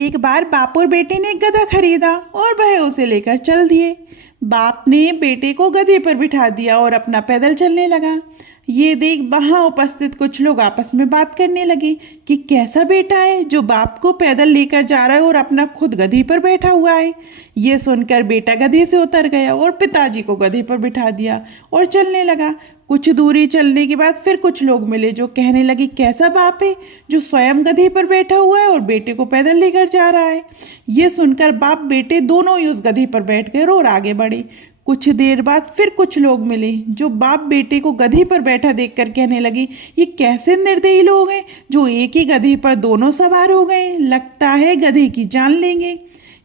एक बार बाप और बेटे ने एक गधा खरीदा और वह उसे लेकर चल दिए। बाप ने बेटे को गधे पर बिठा दिया और अपना पैदल चलने लगा। ये देख वहाँ उपस्थित कुछ लोग आपस में बात करने लगे कि कैसा बेटा है जो बाप को पैदल लेकर जा रहा है और अपना खुद गधे पर बैठा हुआ है। ये सुनकर बेटा गधे से उतर गया और पिताजी को गधे पर बिठा दिया और चलने लगा। कुछ दूरी चलने के बाद फिर कुछ लोग मिले जो कहने लगे कैसा बाप है जो स्वयं गधे पर बैठा हुआ है और बेटे को पैदल लेकर जा रहा है। ये सुनकर बाप बेटे दोनों ही उस गधे पर बैठ गए और आगे बढ़े। कुछ देर बाद फिर कुछ लोग मिले जो बाप बेटे को गधे पर बैठा देखकर कहने लगे ये कैसे निर्दयी लोग हैं जो एक ही गधे पर दोनों सवार हो गए, लगता है गधे की जान लेंगे।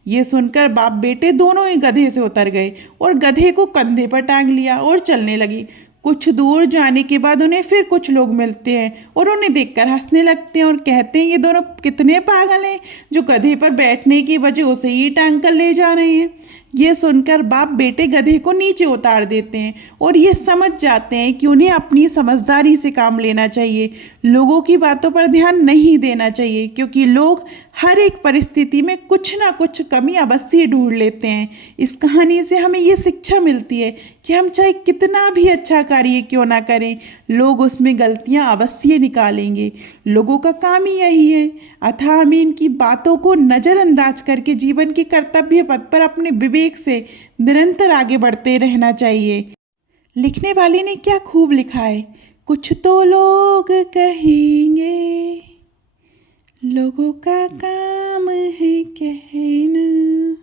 ये सुनकर बाप बेटे दोनों ही गधे से उतर गए और गधे को कंधे पर टांग लिया और चलने लगे। कुछ दूर जाने के बाद उन्हें फिर कुछ लोग मिलते हैं और उन्हें देखकर हंसने लगते हैं और कहते हैं ये दोनों कितने पागल हैं जो गधे पर बैठने की वजह उसे ही टांग कर ले जा रहे हैं। ये सुनकर बाप बेटे गधे को नीचे उतार देते हैं और ये समझ जाते हैं कि उन्हें अपनी समझदारी से काम लेना चाहिए, लोगों की बातों पर ध्यान नहीं देना चाहिए, क्योंकि लोग हर एक परिस्थिति में कुछ ना कुछ कमी अवश्य ढूंढ लेते हैं। इस कहानी से हमें ये शिक्षा मिलती है कि हम चाहे कितना भी अच्छा कार्य क्यों ना करें, लोग उसमें गलतियां अवश्य निकालेंगे। लोगों का काम ही यही है, अतः हमें इनकी बातों को नज़रअंदाज करके जीवन के कर्तव्य पथ पर अपने विवेक से निरंतर आगे बढ़ते रहना चाहिए। लिखने वाले ने क्या खूब लिखा है, कुछ तो लोग कहेंगे, लोगों का काम है कहना।